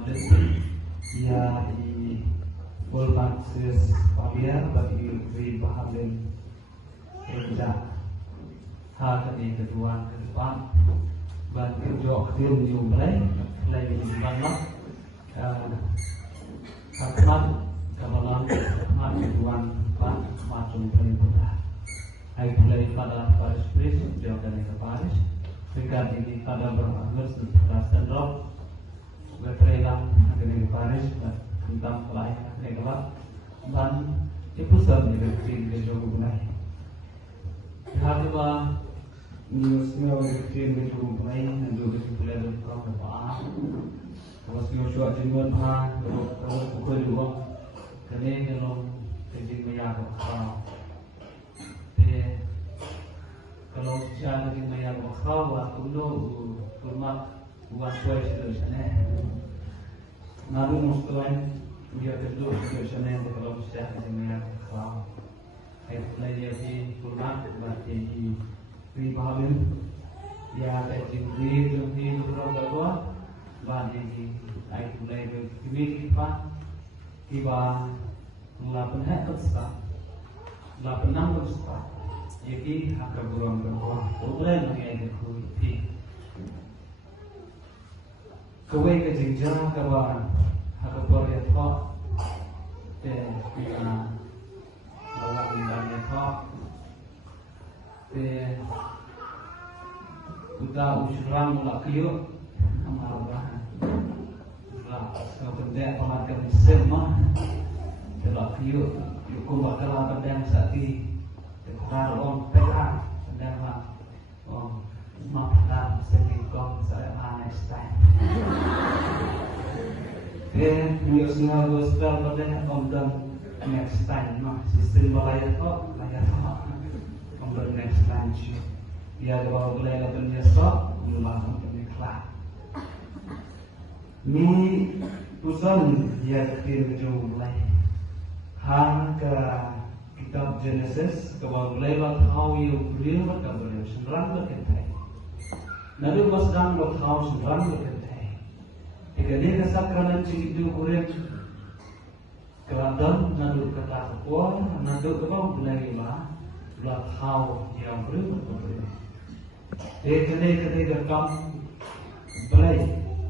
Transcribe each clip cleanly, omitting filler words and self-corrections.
Ya di Volmaxis Pavia bagi bahagian kerja hal kedua ke depan bantu jok tim jumlah lagi di mana hikmat kamalan hikmat tuan pan macam perintah hai mulai pada Paris Pris dia dari ke Paris sehingga ini pada berangkat dan roh berkelang dari Paris tentang pelayanan negara dan itu sahaja tim di jauh mulai hari newsnya oleh tim di jauh mulai dan juga sepuluh tahun depan kalau semua suat jembat kalau pukul dua kene kalau kerja bayar kalau siapa yang bayar waktu dulu rumah buat choice itu sana. Nabi Mustafa dia kedua itu sana kalau siapa yang bayar waktu. Hai dia di rumah berarti di ribahin dia ada di rumah kedua banyak di ai mulai ini tiba melakukan hak kesah melakukan kesah jadi hak keburuan berbuah boleh mengenai kuiti kue kejengjang kawan hak keburuan thok kita lawan indahnya thok kita usulan mulak kiuk amarah kalau benda pemadam semua telah kiuk hukum bakal pedang sakti kalau orang pegang pedang maafkan sedikit saya Einstein newsnya gospel pedang om next time sistem balai kok layar om next time dia kalau boleh punya stop membangun pemiklan ni pusan dia jauh mulai hang ke kitab Genesis ke mulai tahu yang real ke boleh sembilan berkentai nabi masdang tahu sembilan berkentai jika dia kesakranan itu kurang keladon nadu kata kuat nadu kebau mulai lah tahu yang real ke boleh ketika kamu boleh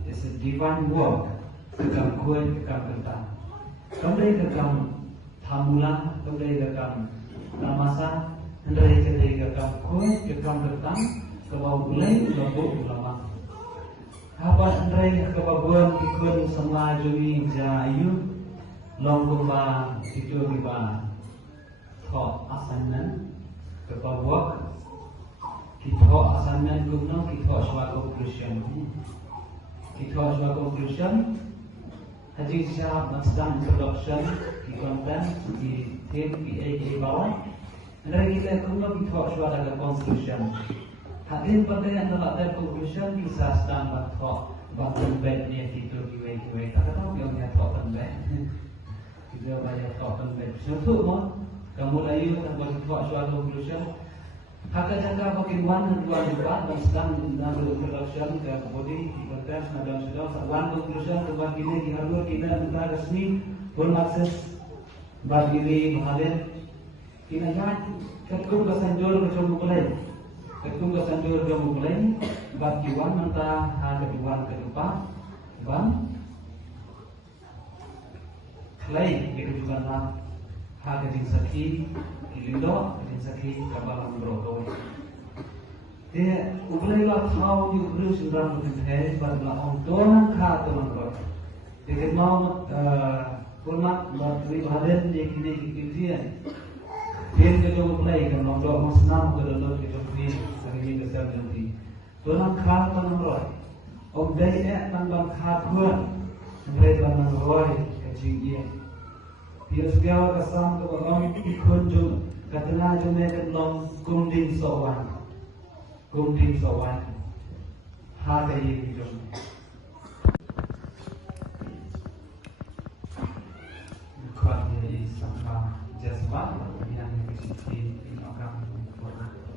it's a divine work kekam kuat kekam kentang kembali kekam tamulan kembali kekam namasa hendai kekam kuat kekam kentang kebau bulai lombok ulama apa hendai kebabuan ikut sama jumi jayu longkumba itu riba thok asanan kebabuak kita asanan guna kita sebagai Christian kita sebagai Christian haji siapa sedang introduction di konten di tim PA bawah dan kita guna kita sebagai conclusion hadir pada yang telah ada conclusion bisa sedang batok bangun bed ni tidur kiwe tak tahu yang dia thok bed kita banyak thok bed sebab mo kamu layu tanpa kita sebagai conclusion Haka jangka pakai one dua dan sedang dalam introduction ke body di kontes dan sudah one conclusion sebab ini diharus kita minta resmi bermaksud bagi hadir kita jangan ketum kesanjur kecum mulai ketum kesanjur ke mulai bagi one minta ada one ke depan bang klay itu juga lah hak jing sakit Lindo, sakit kabalan berotot. Dia ublay lah tahu di ublay sudah mungkin pada orang tua kah teman berotot. Dia mau format bateri badan dia kini kekinian. Dia kerja ublay kan orang tua masnam kerana kerja kini hari ini besar nanti. Tuan kah teman berotot. Ublay tanpa kah tuan, ublay teman berotot kecil. Dia segala kesan kebalang kunjung katanya cuma kelong kumdin sowan hada ini jom kuat ini sama jazba yang disini akan berlaku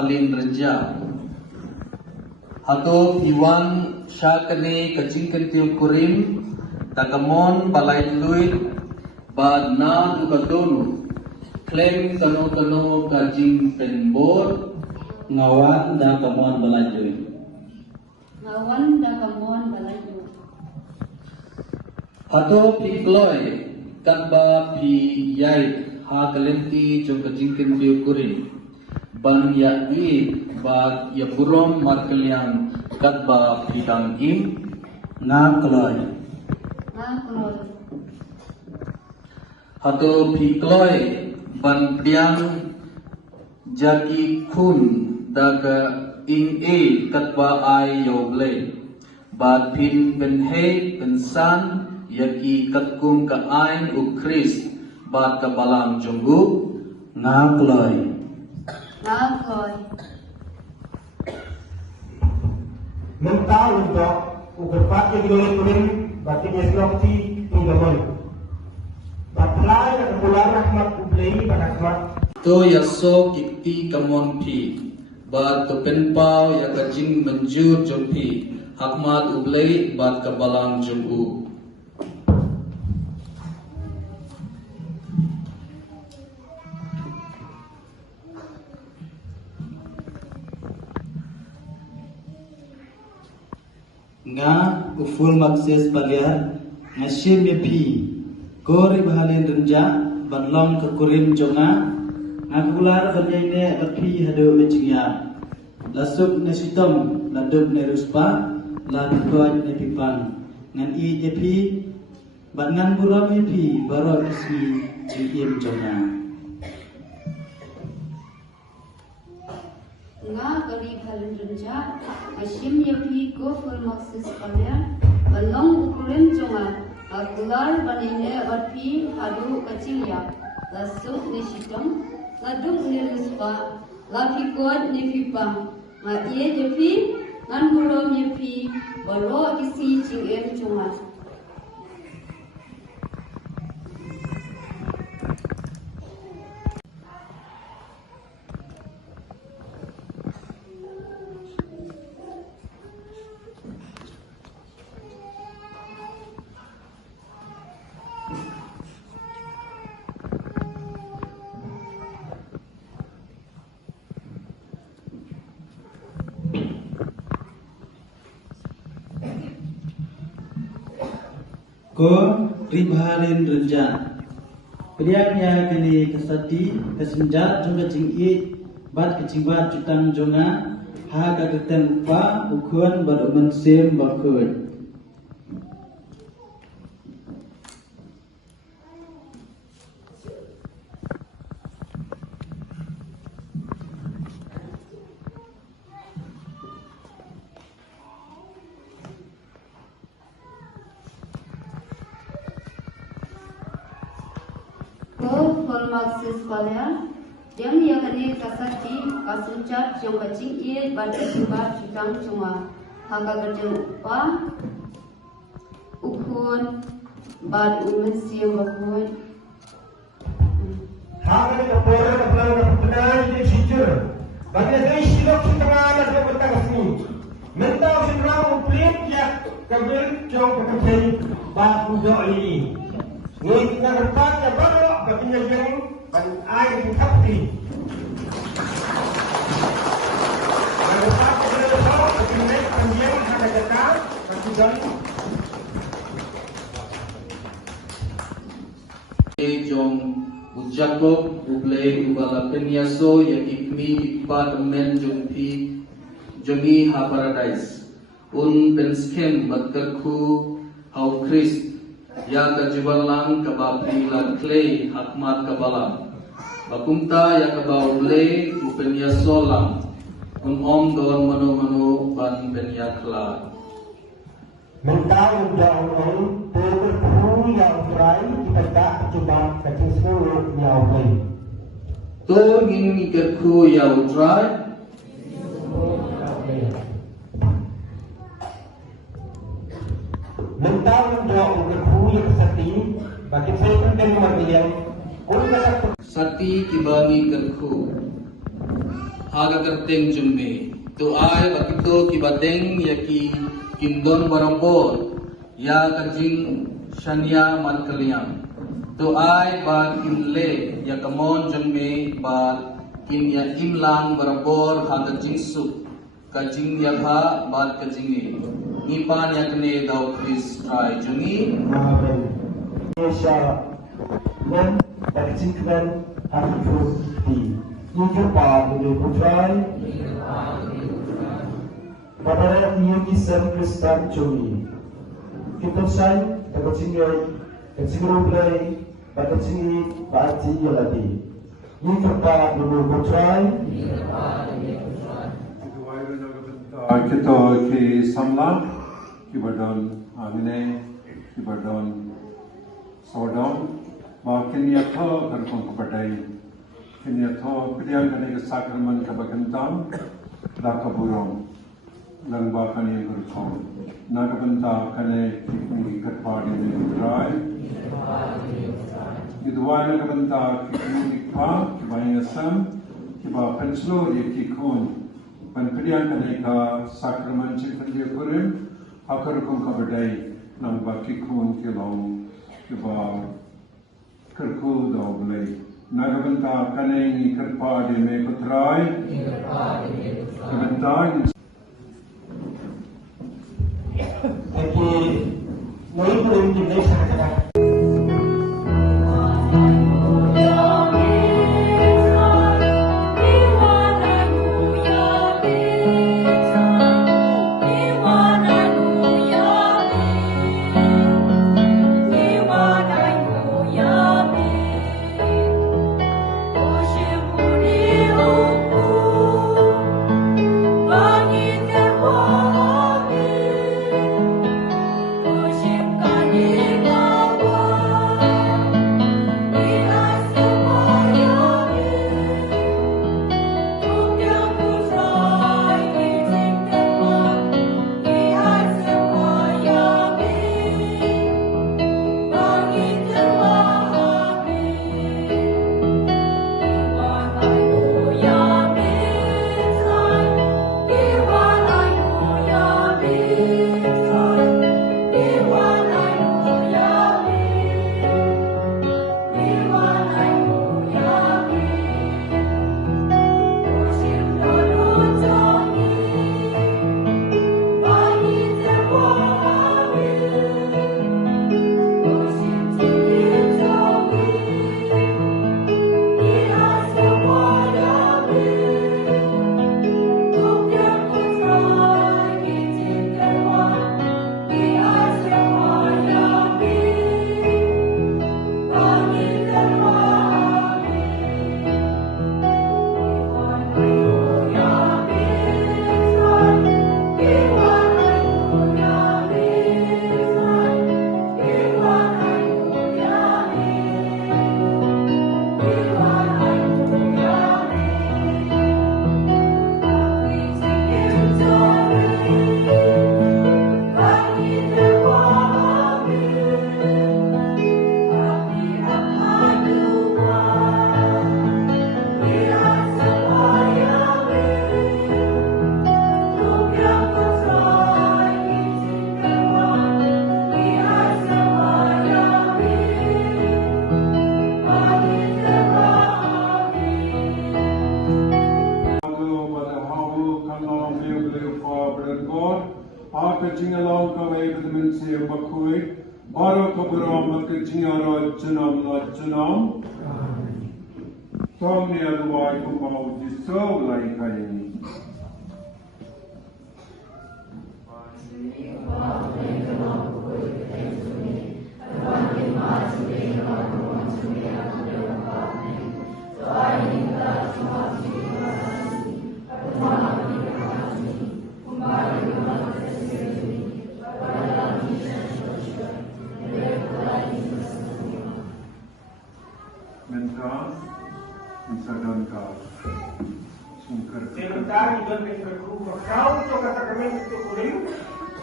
bahalin reja. Hato iwan syakane kacingkan tiyo kurim, takamon balay luit, bad na dukadonu, klem kano kajing penbor, ngawan da kamon balay Ngawan da kamuan balay luit. Hato pikloy, katba pi yait, ha kalenti jong kajingkan tiyo kurim, ban ya bag ya burom markaliang katba pi dang im, ngakloy Ngaklol. Hato pikloy ban tiang jaki kun daga ing katba ay yoble bad pin ben he ben san yaki katkum ka ain u Chris bad ka balang jonggu ngakloy Ngaklol. Mentau untuk uberpat yang diberi kurim batik esnokti tinggaman. Batlai dan pulang rahmat ublei rahmat. to yaso kikti kamon pi bad to penpau ya kajing menjur jompi hakmat ublei bad ka balang jonggu nga uful makses paliar ngasim yepi kori bahalin renja banlong ke kurim jonga ngakular banyane api hado mecingya lasuk ne sitom ladub ne ruspa la dikoj ne pipang ngan i yepi ban ngan buram yepi baro ismi jim jonga Nga kali bhalin renja. Asim yapi ko full maksis kalian. Balong ukurim jonga. Akular banine api hadu kacing ya. Lasuk ne sitom. Laduk ne ruspa. Lapi kod ne pipang. Nga iye yapi. Ngan burom yapi. Baro isi cingem jonga. ko ribahalin renja priaknya kini kesati kesenjat juga cingit bat kecingbat jutang jonga ha kageten pa ukun baruman sem bakun Ko full maksis kalian. Yang yakni kasati kasuncat yang kacing iye ban kecingbat jutang jonga. Haga kerjang upa. Ukun bad umen siam bakun. Hagan ke pora ke pelan benar di situ. Bagi saya silap setengah ada bertang sini. Mentau senang uplit ya kabel jong pekerjaan bahu jauh ini. Ni nak repat ya baru baginya jeng dan air di kapi. Nak repat ya baru baginya panjang ada dekat bagian. jong ujakob ublei ubala penyaso ya ikmi departemen jompi jongi ha paradise un penskem batkarku hau Chris ya kajibalang kabapri la clay hakmat kabala bakumta ya kabauble upenyaso lang un om don mano ban penyakla Mentau jauh berperlu yang berai kita tak coba kecil seluruh yang lain. to ngin kerku ya utrai Mentau jauh berperlu yang kesati bagi saya penting kematian. Kau kata sati kibangi kerku haga kerteng jumbe. Tu ay bakito kibadeng yaki kindon barambor ya kajing shanya man kaliam. Tu ay ba kinle ya kamon jumbe ba kin ya imlang barambor haga jingsu kajing yakha ba kajingi. Nipan yakne daw Chris try jungi. Amen. Yesha men takcikran aku di tujuh pagi putrai pada Yesus Kristus cumi kita say takcingay takcingay takcingi bati yalati tujuh pagi putrai kita ki samla ki berdon amine ki berdon sodom makin ya tho kan kong kepadai kini tho kriyan kane ke sakramen ka bagantam la kaburong lang ba kane gurkhom na ka banta kane ki katpadi ne drai idwa na ka banta ki pa ki bayasam ki ba penslo ki khon Penpedian kaneka sakramen cikpendia kurim akar kong kabadai nang bakti kun kilong kiba kerku do boleh nagabenta kaneng kerpa de me putrai kabenta Aki noi kurim di Malaysia kada jingalong kawai badaman siya bakui baro kaburam matka jingaro junam na junam tom ni aluwai kumau jiso lai kayani Sementara Tuhan berkata, kau coba sakramen itu kurim,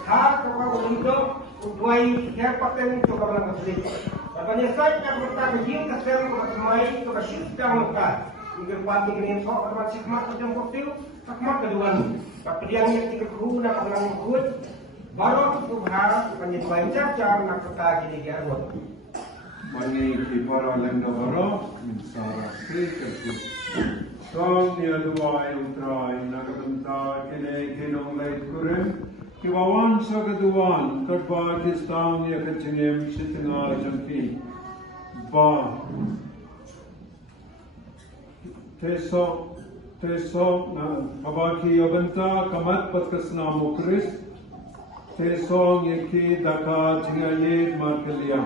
hak kau untuk utuai siapapun coba berlaku sedih. Apanya saja berkata begini kesem bersemai coba syukur mereka. Mungkin pati kini sok atau sikmat macam kotil, sikmat kedua. Tapi dia ni kita guna kalau ikut, baru tu berharap penyebab cara nak kita gini gerut. Mani kipara lenda baro, minsara kerja. Song dia dua utrai nakabenta kene kenong lait kurim. Kibawan sa kaduan kadba kistang ya kacingem sitinga jangki ba teso na kabaki abanta kamat patkasna mukris teso yeki daka tingaye markelia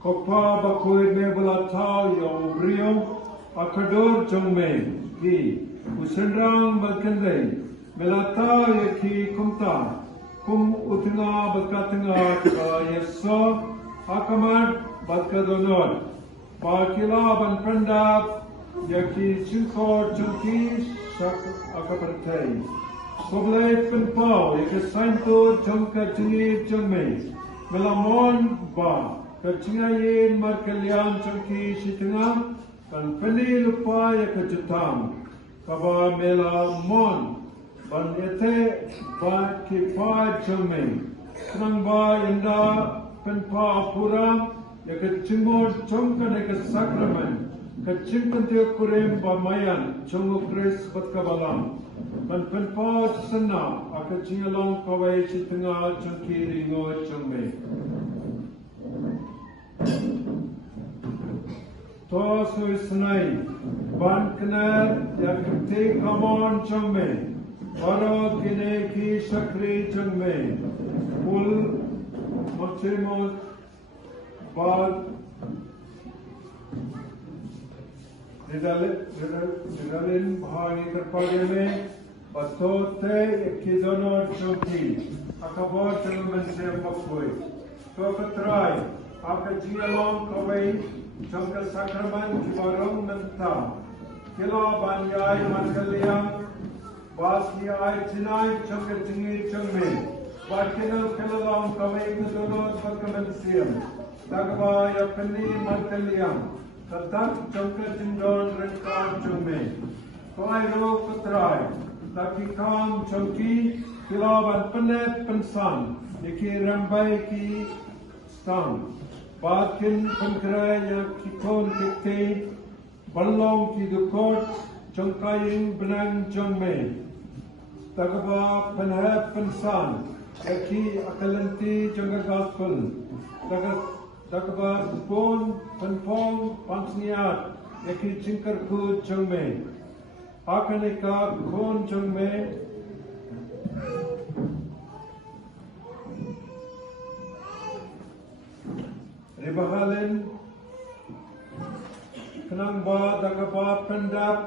kokpa bakoy me bulatao ya ubrio akador jongme ki usendrang balkandai melata yeki kumta kum utinga batkatinga yeso akamat batkadonor pakila ban pandap yaki chinkor chunki sak akapartai soblai penpau yaki santo chungka chungi chungme melamon ba kachingayin markalyan chunki shitinga kan peni lupa yakajutam kaba melamon ban yate ba kipa chumeng senang ba inda penpa pura ya kecimur chongka deka sakramen kecimkan tiap kurem ba mayan chongo kris bat kabalam ban penpa sena aka cingalong kawai citengah chongki ringo chongme to sui senai ban kenar ya kete kamon chongme Para kine ki sakri jangme pul mochemos bad Nidalin bhagi karpage me bastote kizono choti akabor changmen se makoi to katrai aka jialong kawai changka sakraman kibarong menta kila banyai mangalyam Basi ay tinay chungke tingi chungme. Bakinal kilalam kawai kudulot pagkamansiam. Dagba yapani mantalyam. Tatak chungke tindon renkar chungme. Kawai ro kutray. Takikam chungki kilaban panet pansan. Yaki rambai ki stang. Bakin pankray yakikon kikte. Balong ki dukot. Chungkaying benang chungme. Tagaba panhab pansan, yaki akalanti jangga gospel. Tagaba pon panpong pansniat, yaki cingkarku chungme. Akanika kon chungme. Ribahalin kenang ba tagaba pendap,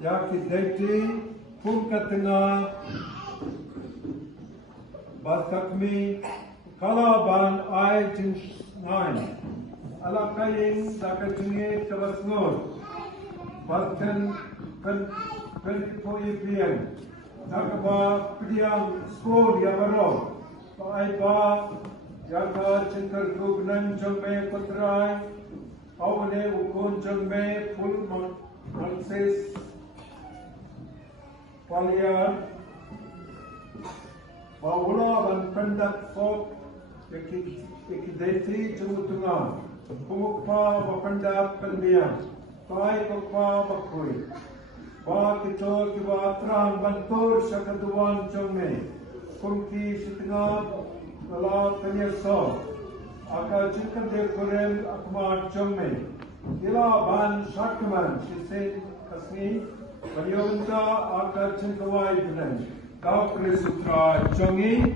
yaki deti. Pun katengah batakmi kalaban ay jinsnain ala kayin dakajinge kabasnor batkan kan poipian dakaba pdiang skor yabaro ay ba yaka chinkar gugnan jombe patrai awne ukon jombe full monses Palian Bawula ban pendak sok Ikideti jumutunga Kumukpa bapendak pendian Pai kukpa bakui Ba kito kiba terang bantur syakaduan jome Kumki sitinga Nala penyesal Aka cinkan dia kurem akmat jome Ila ban syakman Sisin kasni Panyonta akan cengkawai benar. Kau Krisutra Chongi.